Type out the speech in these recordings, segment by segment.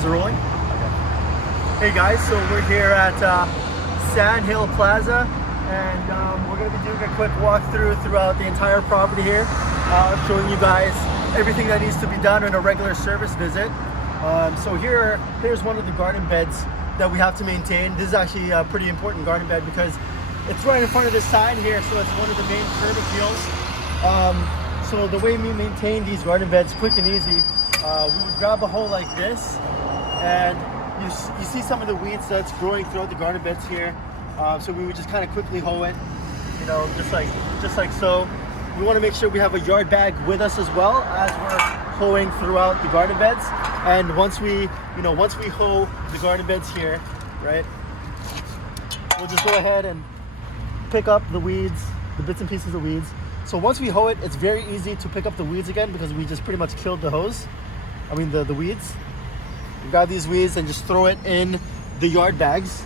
Is it rolling? Okay. Hey guys, so we're here at Sandhill Plaza, and we're going to be doing a quick walkthrough throughout the entire property here, showing you guys everything that needs to be done in a regular service visit. So here's one of the garden beds that we have to maintain. This is actually a pretty important garden bed because it's right in front of this sign here, so it's one of the main curb appeals. So the way we maintain these garden beds, quick and easy, we would grab a hoe like this, and you see some of the weeds that's growing throughout the garden beds here. So we would just kind of quickly hoe it, you know, just like so. We want to make sure we have a yard bag with us as well as we're hoeing throughout the garden beds. And once we hoe the garden beds here, right, we'll just go ahead and pick up the weeds, the bits and pieces of weeds. So once we hoe it, it's very easy to pick up the weeds again because we just pretty much killed the the weeds. You grab these weeds and just throw it in the yard bags.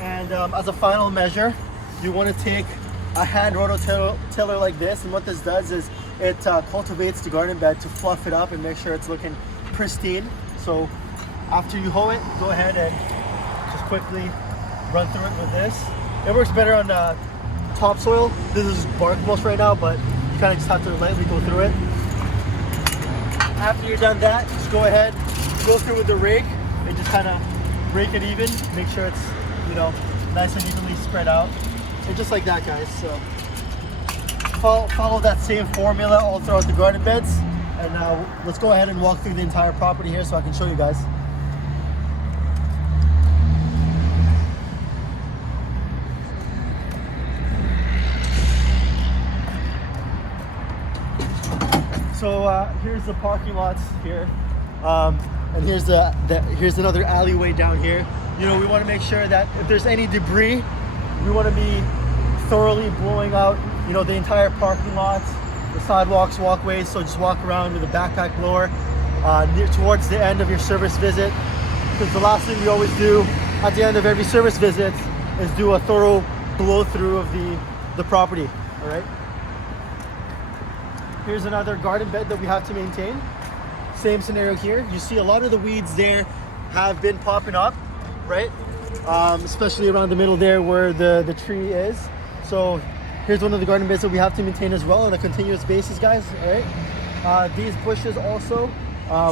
And as a final measure, you want to take a hand rototiller like this, and what this does is it cultivates the garden bed to fluff it up and make sure it's looking pristine. So after you hoe it, go ahead and just quickly run through it with this. It works better on topsoil. This is bark mulch right now, but you kind of just have to lightly go through it. After you're done that, just go ahead, go through with the rake and just kind of rake it even, make sure it's, you know, nice and evenly spread out. And just like that, guys. So follow that same formula all throughout the garden beds. And now let's go ahead and walk through the entire property here so I can show you guys. So here's the parking lots here, and here's another alleyway down here. You know, we want to make sure that if there's any debris, we want to be thoroughly blowing out, you know, the entire parking lots, the sidewalks, walkways. So just walk around with a backpack blower towards the end of your service visit, because the last thing we always do at the end of every service visit is do a thorough blow through of the property. All right. Here's another garden bed that we have to maintain. Same scenario here. You see a lot of the weeds there have been popping up, right? Especially around the middle there where the tree is. So here's one of the garden beds that we have to maintain as well on a continuous basis, guys, all right? These bushes also,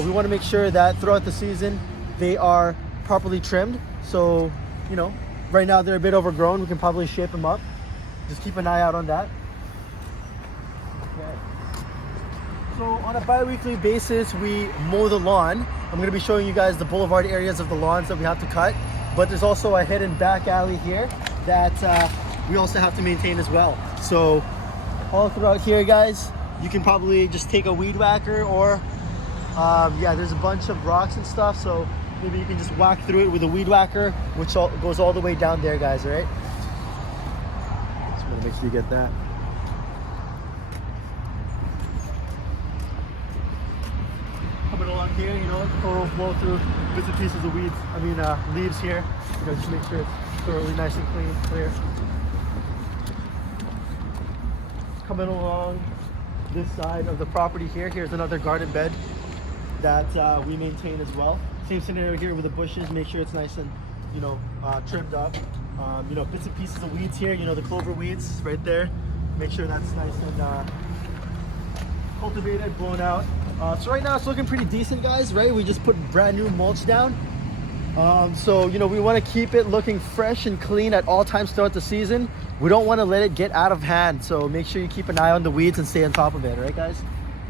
we want to make sure that throughout the season they are properly trimmed. So, you know, right now they're a bit overgrown. We can probably shape them up. Just keep an eye out on that. Okay. So on a bi-weekly basis, we mow the lawn. I'm going to be showing you guys the boulevard areas of the lawns that we have to cut, but there's also a hidden back alley here that we also have to maintain as well. So all throughout here, guys, you can probably just take a weed whacker, or yeah, there's a bunch of rocks and stuff, so maybe you can just whack through it with a weed whacker, which goes all the way down there, guys, all right? Just want to make sure you get that. Coming along here, you know, thorough blow through bits and pieces of weeds, leaves here, you know, just make sure it's thoroughly nice and clean, clear. Coming along this side of the property here, here's another garden bed that we maintain as well. Same scenario here with the bushes, make sure it's nice and, you know, trimmed up. You know, bits and pieces of weeds here, you know, the clover weeds right there, make sure that's nice and cultivated, blown out. So right now it's looking pretty decent, guys, right? We just put brand new mulch down. So, you know, we want to keep it looking fresh and clean at all times throughout the season. We don't want to let it get out of hand. So make sure you keep an eye on the weeds and stay on top of it, right, guys?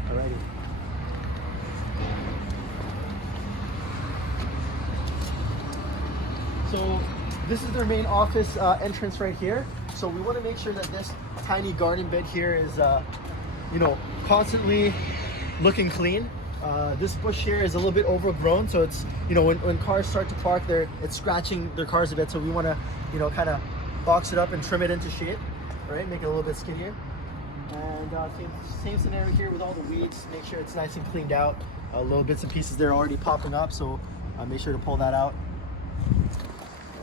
Alrighty. So this is their main office entrance right here. So we want to make sure that this tiny garden bed here is, you know, constantly looking clean. This bush here is a little bit overgrown, so it's, you know, when cars start to park there, it's scratching their cars a bit. So we want to, you know, kind of box it up and trim it into shape, right? Make it a little bit skinnier. And same scenario here with all the weeds. Make sure it's nice and cleaned out. Little bits and pieces there already popping up, so make sure to pull that out.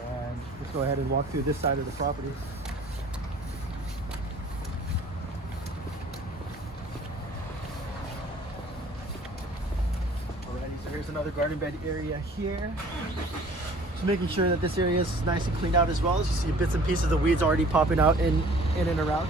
And let's go ahead and walk through this side of the property. Here's another garden bed area here. Just making sure that this area is nice and cleaned out as well. As you see bits and pieces of weeds already popping out in and around.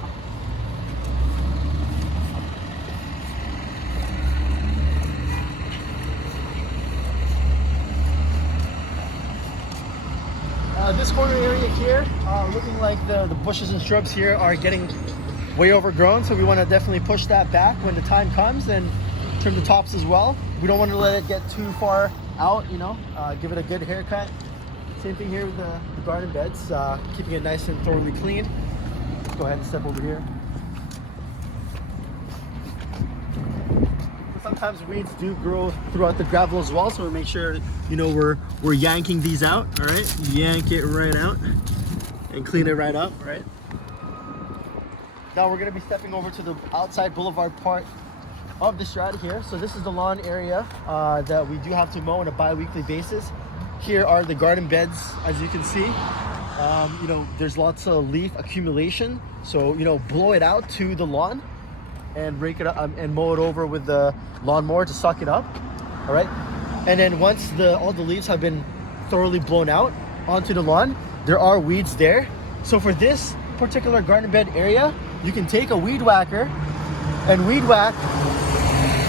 This corner area here, looking like the bushes and shrubs here are getting way overgrown, so we want to definitely push that back when the time comes and trim the tops as well. We don't want to let it get too far out, you know, give it a good haircut. Same thing here with the garden beds, keeping it nice and thoroughly clean. Go ahead and step over here. Sometimes weeds do grow throughout the gravel as well, so we make sure, you know, we're yanking these out. All right, yank it right out and clean it right up. Right. Now we're going to be stepping over to the outside boulevard part of the strata here. So this is the lawn area that we do have to mow on a bi-weekly basis. Here are the garden beds, as you can see. You know, there's lots of leaf accumulation, so you know, blow it out to the lawn and rake it up and mow it over with the lawnmower to suck it up. All right, and then once all the leaves have been thoroughly blown out onto the lawn, there are weeds there. So for this particular garden bed area, you can take a weed whacker and weed whack.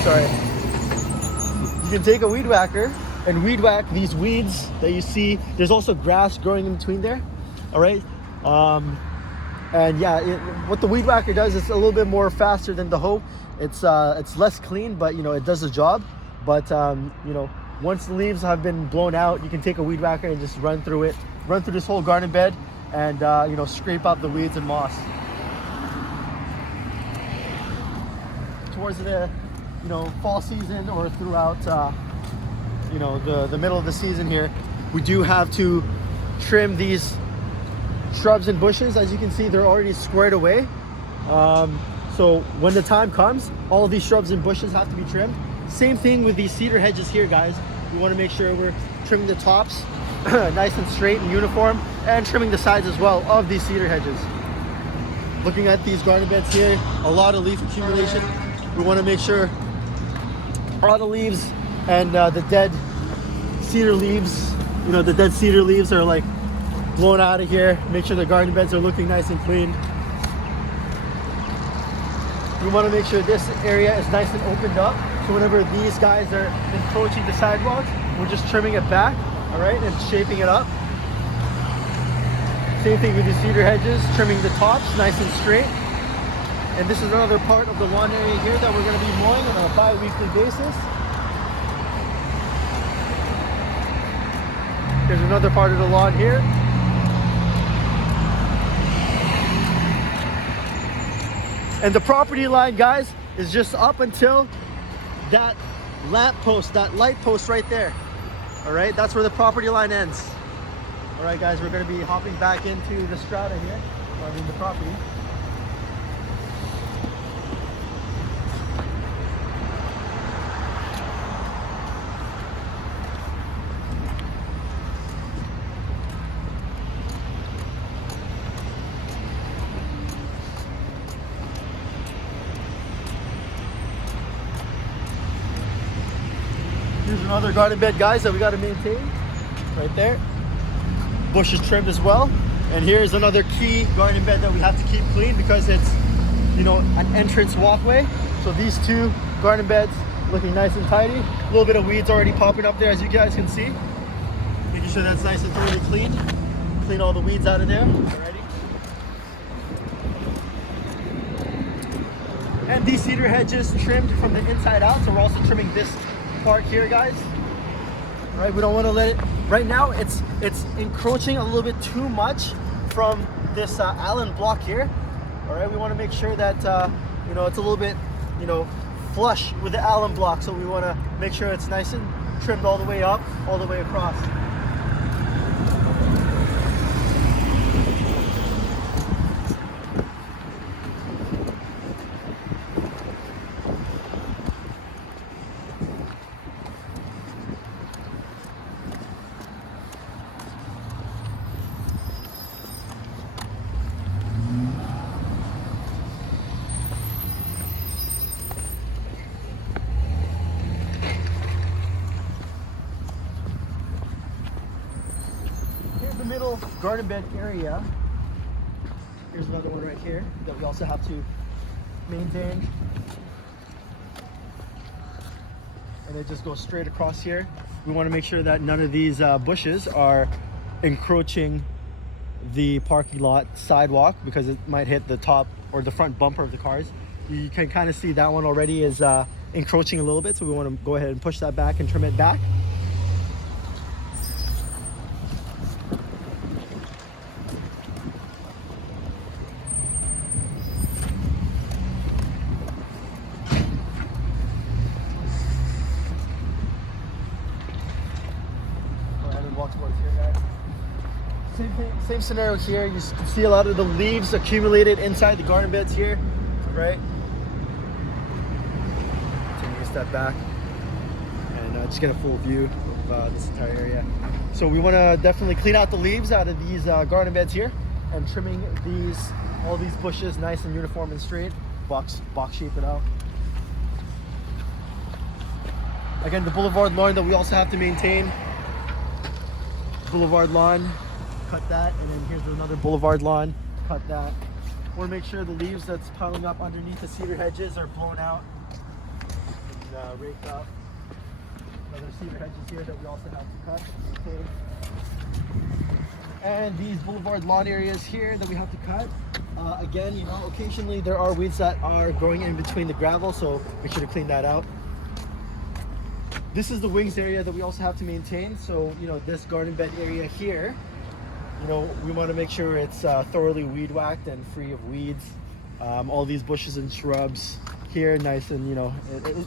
Sorry. You can take a weed whacker and weed whack these weeds that you see. There's also grass growing in between there. All right. And yeah, what the weed whacker does is a little bit more faster than the hoe. It's less clean, but you know, it does the job. But you know, once the leaves have been blown out, you can take a weed whacker and just run through this whole garden bed, and you know, scrape out the weeds and moss. Towards the fall season or throughout you know, the middle of the season here, we do have to trim these shrubs and bushes. As you can see, they're already squared away. So when the time comes, all of these shrubs and bushes have to be trimmed. Same thing with these cedar hedges here, guys. We want to make sure we're trimming the tops nice and straight and uniform, and trimming the sides as well of these cedar hedges. Looking at these garden beds here, a lot of leaf accumulation. We want to make sure all the leaves and the dead cedar leaves, you know, the dead cedar leaves are like blown out of here. Make sure the garden beds are looking nice and clean. We want to make sure this area is nice and opened up, so whenever these guys are encroaching the sidewalks, we're just trimming it back, all right, and shaping it up. Same thing with the cedar hedges, trimming the tops nice and straight. And this is another part of the lawn area here that we're going to be mowing on a bi-weekly basis. Here's another part of the lawn here. And the property line, guys, is just up until that lamp post, that light post right there. All right, that's where the property line ends. All right, guys, we're going to be hopping back into the strata here, I mean the property. Here's another garden bed, guys, that we got to maintain right there. Bushes trimmed as well. And here's another key garden bed that we have to keep clean because it's, you know, an entrance walkway. So these two garden beds looking nice and tidy. A little bit of weeds already popping up there, as you guys can see. Making sure that's nice and thoroughly clean. Clean all the weeds out of there already. And these cedar hedges trimmed from the inside out. So we're also trimming this part here, guys. All right, we don't want to let it, right now it's encroaching a little bit too much from this Allen block here. All right, we want to make sure that you know, it's a little bit, you know, flush with the Allen block, so we want to make sure it's nice and trimmed all the way up, all the way across. garden bed area, here's another one right here that we also have to maintain. And it just goes straight across here. We want to make sure that none of these bushes are encroaching the parking lot sidewalk, because it might hit the top or the front bumper of the cars. You can kind of see that one already is encroaching a little bit, so we want to go ahead and push that back and trim it back. Go ahead and walk towards here, guys. Same scenario here. You can see a lot of the leaves accumulated inside the garden beds here, right? Taking a step back and just get a full view of this entire area. So we want to definitely clean out the leaves out of these garden beds here, and trimming all these bushes nice and uniform and straight. Box shape it out. Again, the boulevard lawn that we also have to maintain. Boulevard lawn. Cut that, and then here's another boulevard lawn. Cut that. Want to make sure the leaves that's piling up underneath the cedar hedges are blown out and raked up. Other cedar hedges here that we also have to cut. Okay. And these boulevard lawn areas here that we have to cut. Again, you know, occasionally there are weeds that are growing in between the gravel, so make sure to clean that out. This is the wings area that we also have to maintain. So, you know, this garden bed area here, you know, we want to make sure it's thoroughly weed whacked and free of weeds. All these bushes and shrubs here, nice, and you know,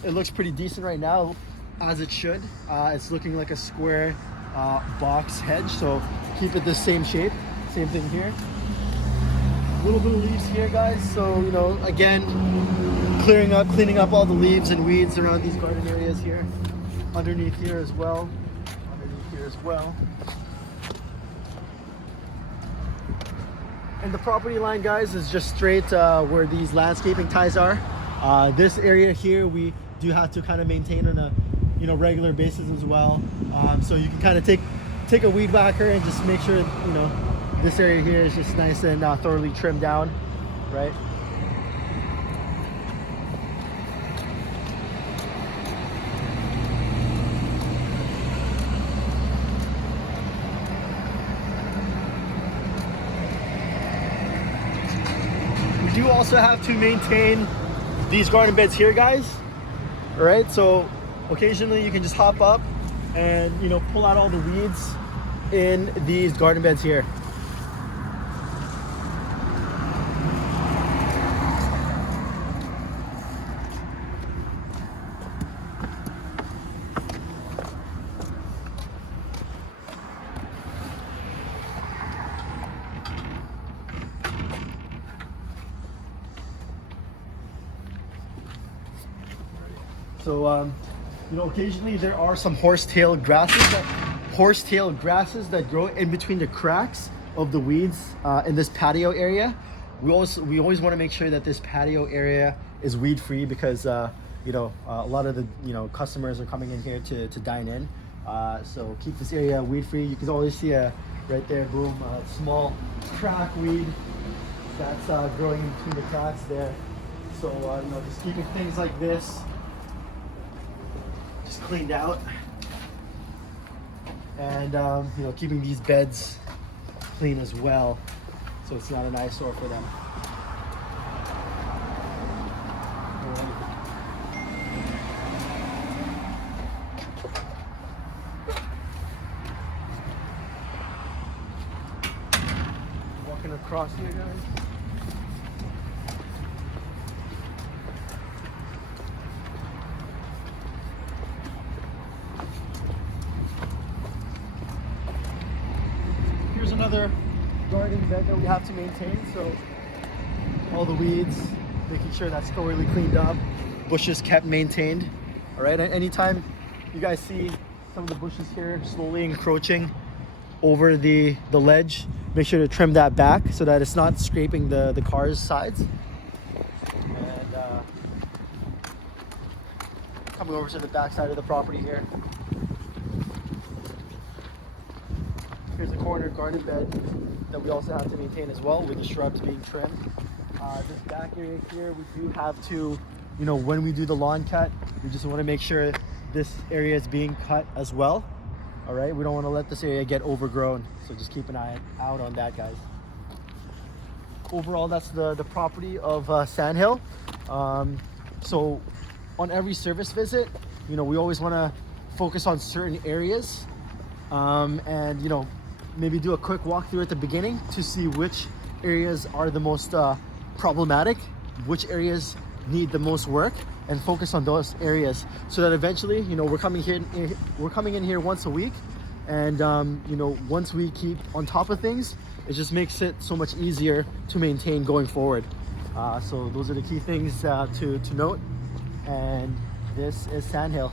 it looks pretty decent right now, as it should. It's looking like a square box hedge, so keep it the same shape. Same thing here. A little bit of leaves here, guys. So, you know, again, cleaning up all the leaves and weeds around these garden areas here. Underneath here as well. And the property line, guys, is just straight where these landscaping ties are. This area here, we do have to kind of maintain on a, you know, regular basis as well. So you can kind of take a weed whacker and just make sure, you know, this area here is just nice and thoroughly trimmed down, right? We do also have to maintain these garden beds here, guys. All right, so occasionally you can just hop up and, you know, pull out all the weeds in these garden beds here. So, you know, occasionally there are some horsetail grasses that grow in between the cracks of the weeds in this patio area. We always want to make sure that this patio area is weed free, because you know, a lot of the, you know, customers are coming in here to dine in. So keep this area weed free. You can always see right there, boom, a small crack weed that's growing in between the cracks there. So you know, just keeping things like this just cleaned out, and you know, keeping these beds clean as well, so it's not an eyesore for them. Walking across here, guys. Here's another garden bed that we have to maintain. So all the weeds, making sure that's thoroughly cleaned up, bushes kept maintained. All right, and anytime you guys see some of the bushes here slowly encroaching over the ledge, make sure to trim that back so that it's not scraping the car's sides. And coming over to the back side of the property here. Here's a corner garden bed that we also have to maintain as well, with the shrubs being trimmed. This back area here, we do have to, when we do the lawn cut, we just want to make sure this area is being cut as well. All right, we don't want to let this area get overgrown, so just keep an eye out on that, guys. Overall, that's the property of Sandhill. So on every service visit, we always want to focus on certain areas, and maybe do a quick walkthrough at the beginning to see which areas are the most problematic, which areas need the most work, and focus on those areas, so that eventually, we're coming in here once a week, and once we keep on top of things, it just makes it so much easier to maintain going forward. So those are the key things to note, and this is Sandhill.